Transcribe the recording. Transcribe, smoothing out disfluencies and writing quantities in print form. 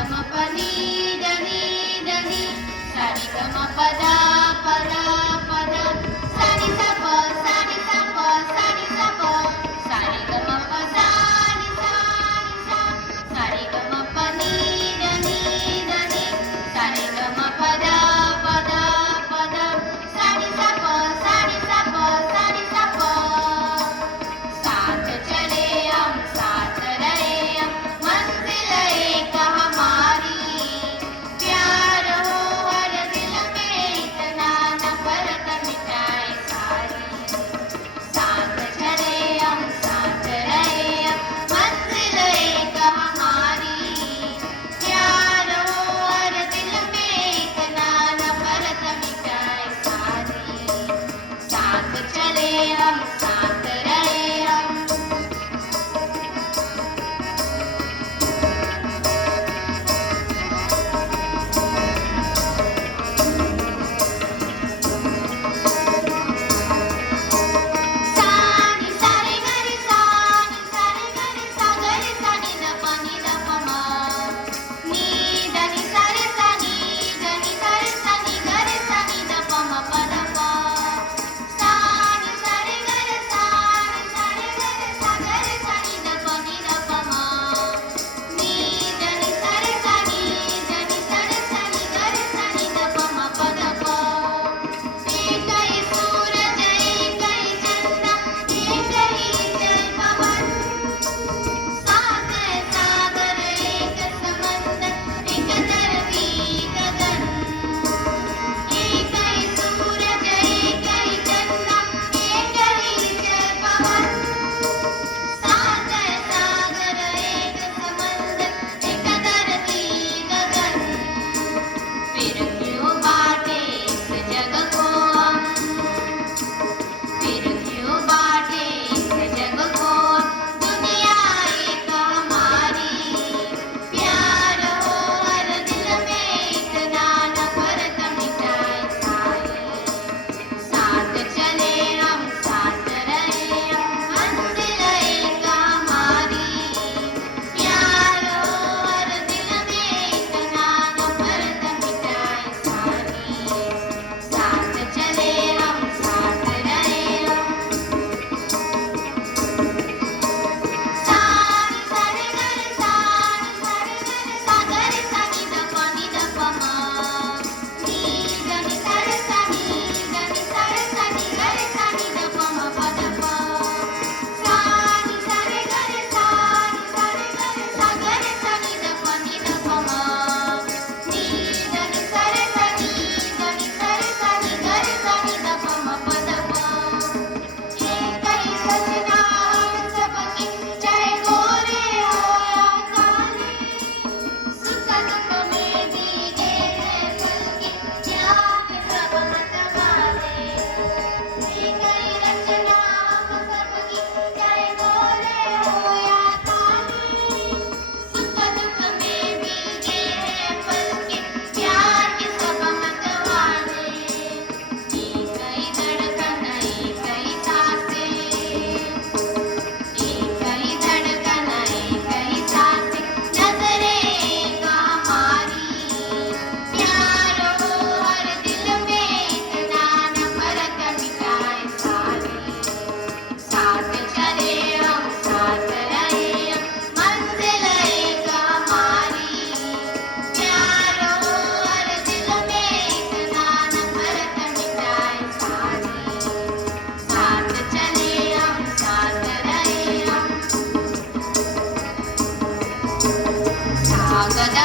गम पनी धनी धनी सा रे ग म प ध प ध प ध सा नि सा प सा नि सा प सा नि सा प सा रे ग म प सा नि सा नि सा सा रे ग म प नि धनी धनी सा रे ग म प ध प ध प ध सा नि सा प सा नि सा प सा नि सा प साथ चले हम साथ रहे हम मंजिल एक हमारी प्यार हो हर दिल में इतना नफरत मिटाए सारी साथ चले हम साथ रहे हम मंजिल एक हमारी प्यार हो हर दिल में इतना नफरत मिटाए सारी साथ चले हम साथ रहे हम सानी सारे गरे सानी सारे गरे सागरे सानी द पानी द पमा नी धनी सारे सानी धनी सारे सानी गरे सानी द पमा पद पा सानी सारे गरे सानी सारे गरे सागरे सानी द पानी द पमा नी धनी सारे सानी धनी सारे सानी गरे सानी द पमा पद पा एक ही सूरज एक ही चंद्र एक ही जल पवन साथ है सागर एक समंदर एक धरती गगन एक ही सूरज एक ही चंद्र एक ही जल पवन साथ है सागर एक समंदर एक धरती गगन फिर क्यों बांटे इस जग को हम फिर क्यों बांटे इस जग को दुनिया एक हमारी प्यार हो हर दिल में इतना नफरत मिटाए सारी साथ चले हम साथ रहे हम मंजिल एक हमारी प्यार हो हर दिल में इतना नफरत मिटाए सारी साथ चले हम साथ रहे हम सानी सारे गरे सानी सारे गरे सागरे सानी द पानी द पमा नी धनी सारे सानी धनी सारे सानी गरे सानी द पमा पद पा सानी सारे गरे सानी सारे गरे सागरे सानी द पानी द पमा नी धनी सारे सानी धनी सारे सानी गरे सानी द पमा पद पा एक ही सजना हम सबकी चाहे गोरे हो या काले सुख दुख में भीगे हैं पलके प्यार के सब मतवाले एक ही रचना हम सबकी चाहे गोरे हो या काले सुख दुख में भीगे हैं पलके प्यार के सब मतवाले एक ही धड़कन एक ही सांसें एक ही धड़कन एक ही सांसें नजरें एक हमारी प्यार हो हर दिल में इतना नफरत मिटाए सारी साथ चले हम साथ रहे हम मंजिल एक हमारी प्यार हो हर दिल में इतना नफरत मिटाए सारी साथ चले हम साथ रहे हम सागद